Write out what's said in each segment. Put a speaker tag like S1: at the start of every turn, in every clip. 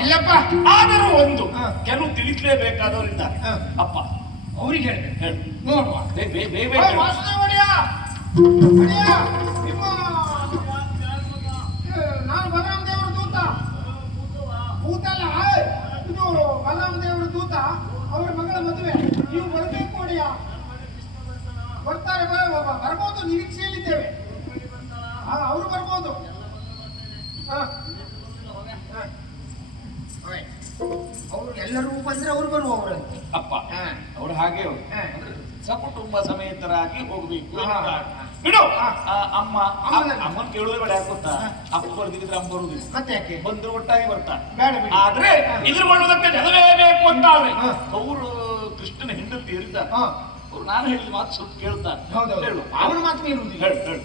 S1: ಇಲ್ಲಪ್ಪ
S2: ಆದರೂ ಒಂದು. ಕೆಲವು ತಿಳಿಸಲೇಬೇಕಾದವರಿದ್ದಾರೆ. ಅಪ್ಪ.
S1: ಅವ್ರಿಗೆ ಹೇಳ್ಬೇಕು
S2: ಹೇಳು.
S1: ನೋಡುವ.
S2: ಸಕುಟುಂಬ ಸಮೇತರಾಗಿ ಹೋಗ್ಬೇಕು. ಅಂತ. ಬಿಡು. ಅಮ್ಮ
S1: ಅಮ್ಮನ-
S2: ಅಮ್ಮನ್ ಕೇಳುವುದೇ ಬೇಡ ಯಾಕೆ ಗೊತ್ತಾ ಅಪ್ಪ ಬರ್ದಿದ್ರೆ ಅಮ್ಮ ಬರುದಿಲ್ಲ.
S1: ಮತ್ತೆ ಯಾಕೆ?
S2: ಬಂದ್ರು ಒಟ್ಟಾಗಿ ಬರ್ತಾರೆ
S1: ಬೇಡ ಬಿಡಿ.
S2: ಆದ್ರೆ ಇದ್ರ ಮಾಡುವುದಕ್ಕೆ ಜನವೇ ಬೇಕು ಅಂತಾದ್ರೆ ಅವರು ಕೃಷ್ಣನ ಹೆಂಡತಿ ಹೇಳಿದ
S1: ಹಾ.
S2: ಅವ್ರು ನಾನು ಹೇಳಿದ ಮಾತು ಸ್ವಲ್ಪ ಕೇಳ್ತಾರೆ
S1: ಅವ್ರ
S2: ಹೇಳು.
S1: ಅವನ ಮಾತು ಇರುವುದಿಲ್ಲ
S2: ಹೇಳು ಹೇಳು.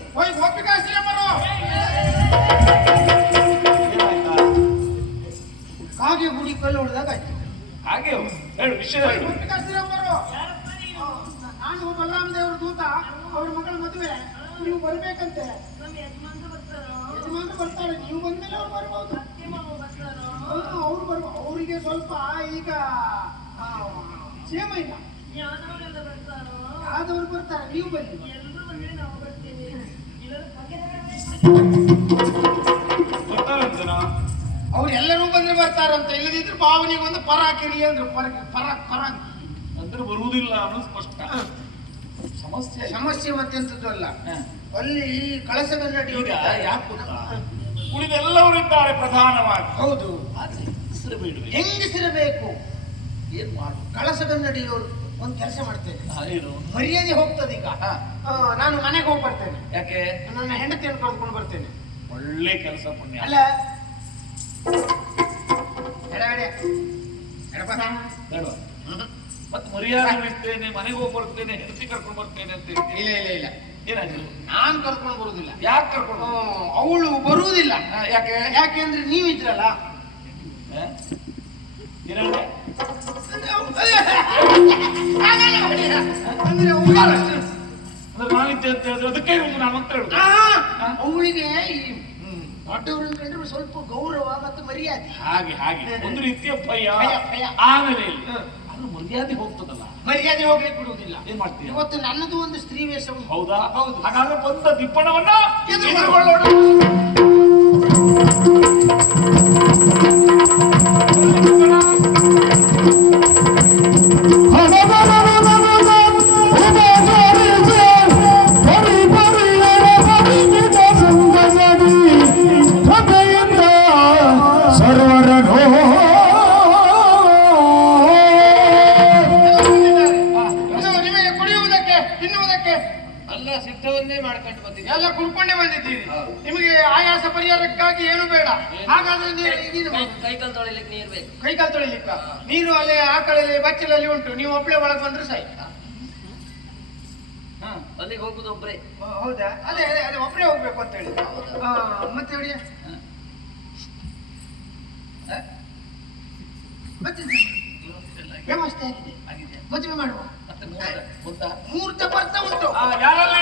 S2: ಏನಾಯ್ತಾ?
S1: ಕಾಗೆ ಗುಡಿ ಕಲ್ಲು ಹೊಡೆದಾಗ ಆಯ್ತು.
S2: ಹಾಗೆ ಹೇಳು ವಿಷಯ ಹೇಳು.
S1: ನಾನು ಬಲರಾಮ ದೇವರ ದೂತ ಅವ್ರ ಮಗಳ ಮದುವೆ. ನೀವು ಬರ್ಬೇಕಂತೆ. ಯಜಮಾನ್ರು ಬರ್ತಾರೆ? ನೀವು ಬಂದ್ಮೇಲೆ ಅವ್ರು ಬರ್ಬೋದು. ಅವ್ರು ಬರ್ಬೋದು ಅವರಿಗೆ ಸ್ವಲ್ಪ ಈಗ ಆ, ಕ್ಷೇಮ ಇಲ್ಲ. ಯಾವ್ದವ್ರು ಬರ್ತಾರೆ ನೀವು ಬನ್ನಿ. ಅವ್ರು ಎಲ್ಲರೂ ಬಂದ್ರೆ ಬರ್ತಾರಂತ. ಇಲ್ಲದಿದ್ರು ಭಾವನೆಗೆ ಒಂದು ಪರಾಕಿರಿ ಅಂದ್ರು. ಪರ ಪರ ಪರ
S2: ಅಂದ್ರೆ ಬರುವುದಿಲ್ಲ ಅನ್ನೋದು ಸ್ಪಷ್ಟ. ಸಮಸ್ಯೆ
S1: ಸಮಸ್ಯೆ ಮತ್ತೆಂತದ್ದು ಅಲ್ಲ. ಅಲ್ಲಿ
S2: ಈಗ ಯಾಕೆ ಗೊತ್ತಾ ಉಳಿದೆಲ್ಲವರು ಇದ್ದಾರೆ ಪ್ರಧಾನವಾಗಿ.
S1: ಹೌದು.
S2: ಹೆಸರು ಬೇಡವೆ
S1: ಹೆಂಗಸಿರಬೇಕು
S2: ಏನ್ ಮಾಡು
S1: ಕಳಸಗನ್ನಡಿಯವರು ಒಂದು ಕೆಲಸ ಮಾಡ್ತೇನೆ. ಮರ್ಯಾದೆ ಹೋಗ್ತದೆ ಈಗ. ನಾನು ಮನೆಗೆ ಹೋಗಿ ಬರ್ತೇನೆ.
S2: ಯಾಕೆ?
S1: ನನ್ನ ಹೆಂಡತಿಯನ್ನು ಕಳ್ಕೊಂಡು ಬರ್ತೇನೆ.
S2: ಒಳ್ಳೆ ಕೆಲಸ ಪುಣ್ಯ.
S1: ಅಲ್ಲ. ಎಡ ಎಡೆ. ಎಡಪ್ಪ.
S2: ಮತ್ತೆ ಮರ್ಯಾದೆ ಮನೆಗೆ ಹೋಗಿ ಬರ್ತೇನೆ ಹೆಂಡತಿ ಕರ್ಕೊಂಡು ಬರ್ತೇನೆ ಅಂತ ಹೇಳ್ತೀನಿ.
S1: ಇಲ್ಲ ಇಲ್ಲ ಇಲ್ಲ.
S2: ಏನಾದ್ರು
S1: ನಾನು ಕರ್ಕೊಂಡು ಬರುವುದಿಲ್ಲ
S2: ಯಾಕೆ ಕರ್ಕೊಂಡು
S1: ಅವಳು ಬರುವುದಿಲ್ಲ
S2: ಯಾಕೆ?
S1: ಯಾಕೆಂದ್ರೆ ನೀವಿದ್ರಲ್ಲ? ಅಂದ್ರೆ ಅವ್ಳು-. ಅಂದ್ರೆ ಅವ್ಳು-
S2: ಅಂದ್ರೆ ನಾನಿದ್ದೆ ಅಂತ ಹೇಳಿದ್ರೆ ಅದಕ್ಕೆ ನಾನು ಅಂತ ಹೇಳುದು.
S1: ಅವಳಿಗೆ ಈ. ದೊಡ್ಡವ್ರನ್ನ ಕಂಡ್ರೆ ಸ್ವಲ್ಪ ಗೌರವ ಮತ್ತು ಮರ್ಯಾದೆ.
S2: ಹಾಗೆ ಹಾಗೆ. ಒಂದು ರೀತಿಯ ಭಯ
S1: ಭಯ, ಭಯ.
S2: ಆಮೇಲೆ ಇಲ್ಲಿ. ಮರ್ಯಾದೆ ಹೋಗ್ತದಲ್ಲ?
S1: ಮರ್ಯಾದೆ ಹೋಗ್ಲಿಕ್ಕೆ ಬಿಡುವುದಿಲ್ಲ.
S2: ಏನ್ ಮಾಡ್ತೀವಿ
S1: ಇವತ್ತು ನನ್ನದು ಒಂದು ಸ್ತ್ರೀ ವೇಷ
S2: ಹೌದಾ?
S1: ಹೌದು.
S2: ಹಾಗಾದ್ರೆ ಬಂದ ದಿಪ್ಪಣವನ್ನ
S1: ಎದುರುಗೊಳ್ಳೋಣ.
S3: ಬಂದಿದ್ದೆ
S1: ಬಂದಿದ್ದೀರಿ. ನಿಮಗೆ ಆಯಾಸ ಪರಿಹಾರಕ್ಕಾಗಿ ಏನು ಬೇಡ. ಹಾಗಾದ್ರೆ ನೀರು
S3: ಕೈಕಾಲು ತೊಳಿಲಿಕ್ಕೆ ನೀರು ಬೇಕು.
S1: ಕೈಕಾಲು ತೊಳಿಲಿಕ್ಕ. ನೀರು ಅಲ್ಲಿ ಆಕಳಲ್ಲಿ ಬಚ್ಚಲಲ್ಲಿ ಉಂಟು. ನೀವು ಒಬ್ಳೆ ಒಳಗೆ ಬಂದ್ರೆ ಹಾ.
S3: ಅಲ್ಲಿಗೆ ಹೋಗುದು ಒಬ್ರೇ.
S1: ಹೌದಾ? ಅದೇ ಅದೇ ಅದೇ ಒಬ್ಬರೇ ಹೋಗ್ಬೇಕು ಅಂತ ಹೇಳಿ. ಮತ್ತೆ ನೋಡಿ ಮತ್ತೆ ವ್ಯವಸ್ಥೆ ಆಗಿದೆ. ಮದುವೆ ಮಾಡುವ.
S2: ಮೂರ್ತ ಮುಹೂರ್ತ?
S1: ಬರ್ತಾ ಉಂಟು.
S2: ಆ, ಯಾರಲ್ಲಿ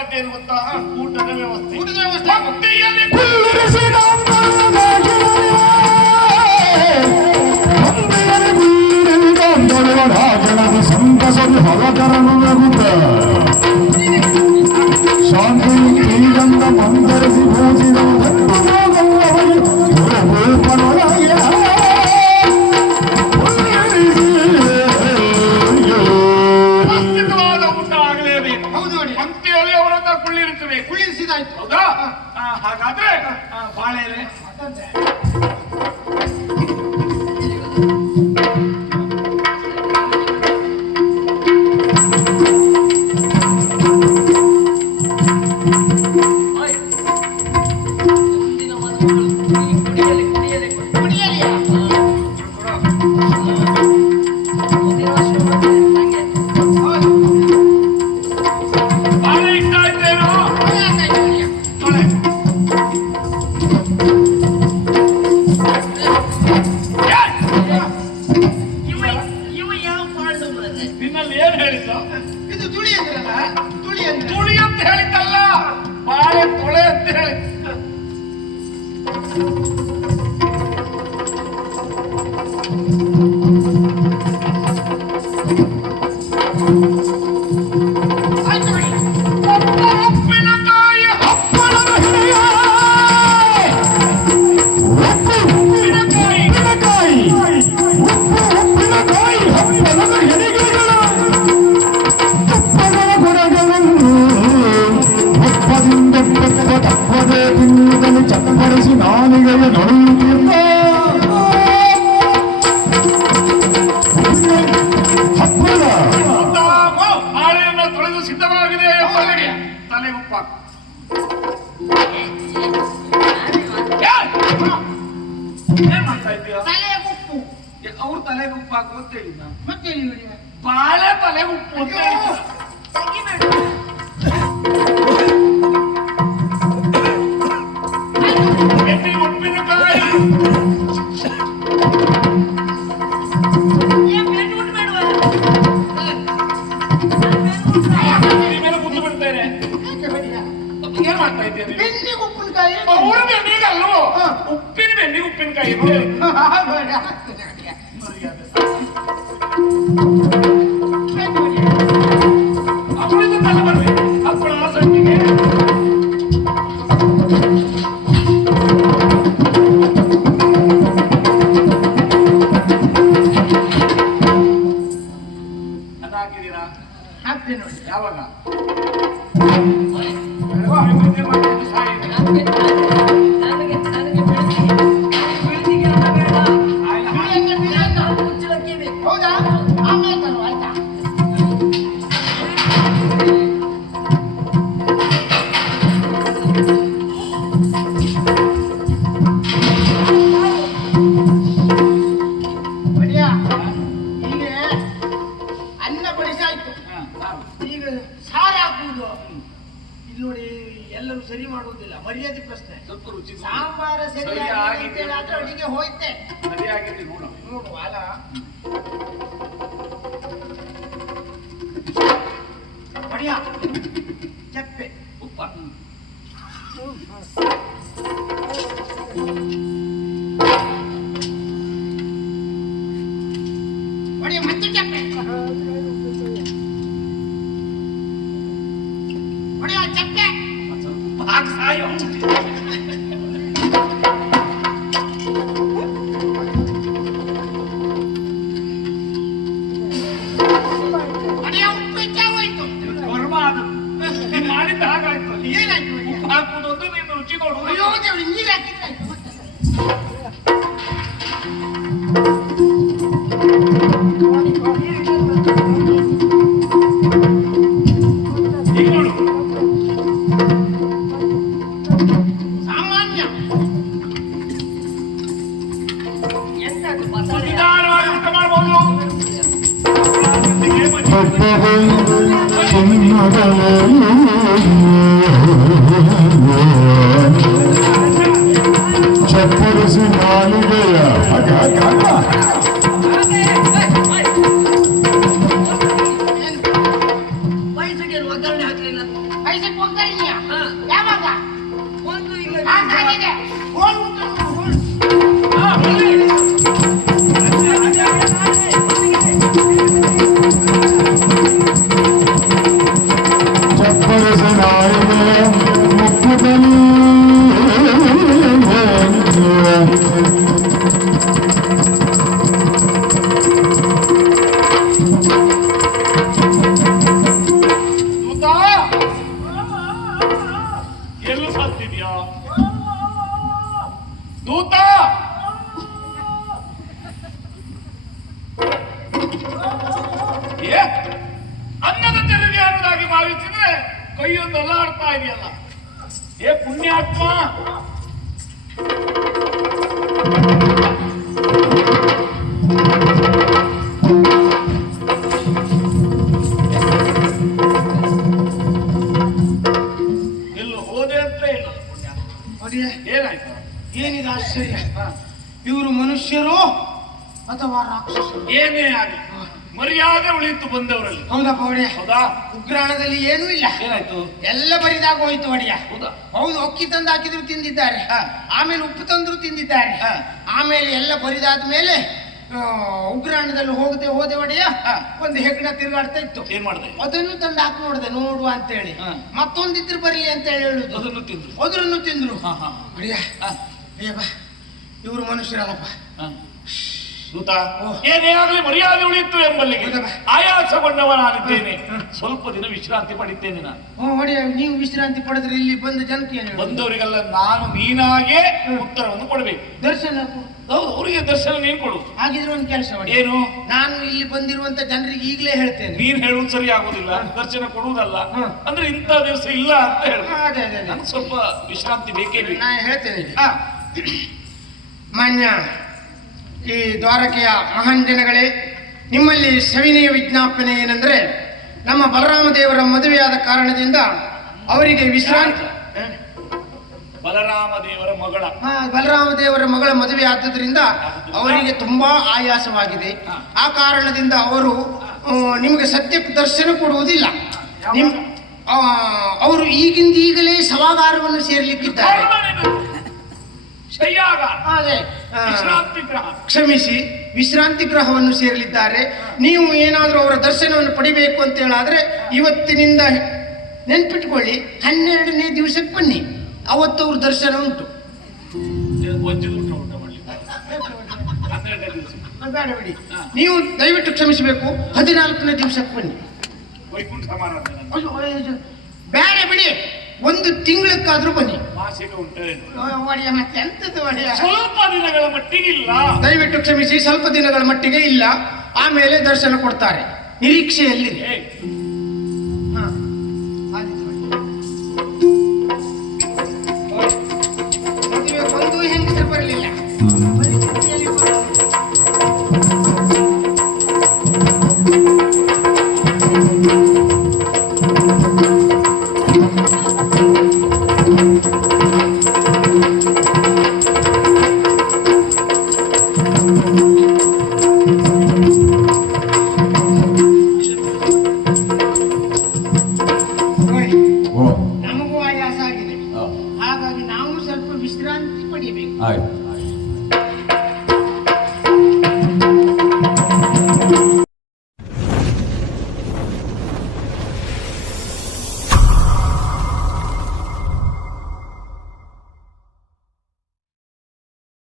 S2: ಮಾಡಬೇಕಾದ್ದೇನು ಗೊತ್ತಾ ಊಟದ ವ್ಯವಸ್ಥೆ.
S1: ಊಟದ ವ್ಯವಸ್ಥೆ. ಹೌದಾ? ಹಾಗಾದ್ರೆ
S2: ಬಾಳೆ
S1: thank you. ಮಾಡುವುದಿಲ್ಲ. ಮರ್ಯಾದೆ ಪ್ರಶ್ನೆ.
S2: ಸ್ವಲ್ಪ ರುಚಿ
S1: ಸಾಂಬಾರ
S2: ಸರಿಯಾಗಿ
S1: ಅಂತೇಳಿ ಅಡಿಗೆ ಹೋಯ್ತೆ.
S2: ಸರಿಯಾಗಿದೆ ನೋಡು.
S1: ನೋಡು ಅಲ್ಲ. ಪಡಿಯ. ಚಪ್ಪೆ
S2: ಉಪ್ಪ. 打开。చెప్పరుసి నాలుగయ్య ಅನ್ನದ ತೆರಿಗೆ ಅನ್ನೋದಾಗಿ ಭಾವಿಸಿದ್ರೆ ಕೈಯೊಂದೆಲ್ಲ ಆಡ್ತಾ ಇದೆಯಲ್ಲ. ಏ ಪುಣ್ಯಾತ್ಮ! ಹೋದೆ ಅಂತ ಇಲ್ಲ ಏನಿದೆ ಆಶ್ಚರ್ಯ?
S1: ಇವರು ಮನುಷ್ಯರು ಅಥವಾ ರಾಕ್ಷಸರು?
S2: ಏನೇ ಆಗಲಿ. ಮರ್ಯಾದೆ ಉಳಿತು ಬಂದವರಲ್ಲಿ.
S1: ಹೌದಪ್ಪ ಒಡೆಯ
S2: ಹೌದಾ?
S1: ಉಗ್ರಾಣದಲ್ಲಿ ಏನೂ ಇಲ್ಲ.
S2: ಏನಾಯ್ತು?
S1: ಎಲ್ಲ ಬರಿದಾಗ ಹೋಯ್ತು ಒಡೆಯ
S2: ಹೌದಾ?
S1: ಹೌದು ಅಕ್ಕಿ ತಂದು ಹಾಕಿದ್ರು ತಿಂದಿದ್ದಾರೆ.
S2: ಹಾ.
S1: ಆಮೇಲೆ ಉಪ್ಪು ತಂದ್ರು ತಿಂದಿದ್ದಾರೆ.
S2: ಹಾ.
S1: ಆಮೇಲೆ ಎಲ್ಲ ಬರಿದಾದ ಮೇಲೆ ಉಗ್ರಾಣದಲ್ಲಿ ಹೋಗದೆ ಹೋದೆ ಒಡೆಯ. ಒಂದು ಹೆಗ್ಗಣ ತಿರುಗಾಡ್ತಾ ಇತ್ತು.
S2: ಏನ್ ಮಾಡಿದೆ?
S1: ಅದನ್ನು ತಂದು ಹಾಕಿ ನೋಡಿದೆ ನೋಡುವ ಅಂತ
S2: ಹೇಳಿ
S1: ಮತ್ತೊಂದಿದ್ರು ಬರಲಿ ಅಂತ ಹೇಳುದು.
S2: ಅದನ್ನು ತಿಂದ್ರು.
S1: ಅದ್ರನ್ನು ತಿಂದ್ರು.
S2: ಹಾ ಹಾ.
S1: ಒಡೆಯ ಅಯ್ಯಪ್ಪ ಇವರು ಮನುಷ್ಯರಲ್ಲಪ್ಪ.
S2: ದೂತ. ಏನೇ ಆಗಲಿ ಮರ್ಯಾದೆ ಉಳಿಯಿತು ಎಂಬಲ್ಲಿ ಆಯಾಸಗೊಂಡವನಾಗಿದ್ದೇನೆ. ಸ್ವಲ್ಪ ದಿನ ವಿಶ್ರಾಂತಿ ಪಡಿದ್ದೇನೆ ನಾನು.
S1: ಒಡೆಯ ನೀವು ವಿಶ್ರಾಂತಿ ಪಡೆದ್ರೆ ಇಲ್ಲಿ ಬಂದ ಜನಕ್ಕೆ ಏನು?
S2: ಬಂದವರಿಗೆಲ್ಲ ನಾನು ನೀನಾಗೆ ಉತ್ತರವನ್ನು ಕೊಡಬೇಕು.
S1: ದರ್ಶನ.
S2: ಹೌದು ಅವರಿಗೆ ದರ್ಶನ ನೀನು ಕೊಡು.
S1: ಹಾಗಿದ್ರೆ ಒಂದು ಕೆಲಸ ಒಡೆಯ
S2: ಏನು?
S1: ನಾನು ಇಲ್ಲಿ ಬಂದಿರುವಂತ ಜನರಿಗೆ ಈಗಲೇ ಹೇಳ್ತೇನೆ.
S2: ನೀನ್ ಹೇಳುವುದು ಸರಿ ಆಗುದಿಲ್ಲ. ದರ್ಶನ ಕೊಡುವುದಲ್ಲ.
S1: ಹ್ಮ್.
S2: ಅಂದ್ರೆ ಇಂಥ ದಿವಸ ಇಲ್ಲ ಅಂತ ಹೇಳು.
S1: ಹಾ, ಅದೇ ಅದೇ ಅದೇ.
S2: ನನಗೆ ಸ್ವಲ್ಪ ವಿಶ್ರಾಂತಿ ಬೇಕೇ ಬೇಕು.
S1: ನಾನು ಹೇಳ್ತೇನೆ ಈಗ.
S2: ಹಾ,
S1: ಮಾನ್ಯ ಈ ದ್ವಾರಕೆಯ ಮಹಾನ್ ಜನಗಳೇ ನಿಮ್ಮಲ್ಲಿ ಸವಿನಯ ವಿಜ್ಞಾಪನೆ ಏನಂದ್ರೆ ನಮ್ಮ ಬಲರಾಮ ದೇವರ ಮದುವೆಯಾದ ಕಾರಣದಿಂದ ಅವರಿಗೆ ವಿಶ್ರಾಂತಿ.
S2: ಬಲರಾಮ ದೇವರ ಮಗಳ.
S1: ಬಲರಾಮ ದೇವರ ಮಗಳ ಮದುವೆ ಆದ್ದರಿಂದ ಅವರಿಗೆ ತುಂಬಾ ಆಯಾಸವಾಗಿದೆ. ಆ ಕಾರಣದಿಂದ ಅವರು ನಿಮಗೆ ಸತ್ಯ ದರ್ಶನ ಕೊಡುವುದಿಲ್ಲ. ನಿಮ್ ಅವರು ಈಗಿಂದ ಈಗಲೇ ಸಭಾಗಾರವನ್ನು ಸೇರ್ಲಿಕ್ಕಿದ್ದಾರೆ ಅದೇ.
S2: ವಿಶ್ರಾಂತಿ ಗ್ರಹ.
S1: ಕ್ಷಮಿಸಿ ವಿಶ್ರಾಂತಿ ಗ್ರಹವನ್ನು ಸೇರಲಿದ್ದಾರೆ. ನೀವು ಏನಾದರೂ ಅವರ ದರ್ಶನವನ್ನು ಪಡಿಬೇಕು ಅಂತ ಹೇಳಾದ್ರೆ ಇವತ್ತಿನಿಂದ ನೆನ್ಪಿಟ್ಕೊಳ್ಳಿ ಹನ್ನೆರಡನೇ ದಿವಸಕ್ಕೆ ಬನ್ನಿ. ಅವತ್ತು ಅವ್ರ ದರ್ಶನ ಉಂಟು. ಬೇಡ ಬಿಡಿ. ನೀವು ದಯವಿಟ್ಟು ಕ್ಷಮಿಸಬೇಕು. ಹದಿನಾಲ್ಕನೇ ದಿವಸಕ್ಕೆ ಬನ್ನಿ. ಬೇರೆ ಬಿಡಿ. ಒಂದು ತಿಂಗಳಕ್ಕಾದ್ರೂ ಬನ್ನಿ.
S2: ಮಾಸಿಕ ಉಂಟು
S1: ಅಯ್ಯೋ, ಒಡೆಯ ಮತ್ತೆ ಎಂತದ್ದು ಒಡೆಯ?
S2: ಸ್ವಲ್ಪ ದಿನಗಳ ಮಟ್ಟಿಗೆ ಇಲ್ಲ.
S1: ದಯವಿಟ್ಟು ಕ್ಷಮಿಸಿ ಸ್ವಲ್ಪ ದಿನಗಳ ಮಟ್ಟಿಗೆ ಇಲ್ಲ. ಆಮೇಲೆ ದರ್ಶನ ಕೊಡ್ತಾರೆ. ನಿರೀಕ್ಷೆಯಲ್ಲಿ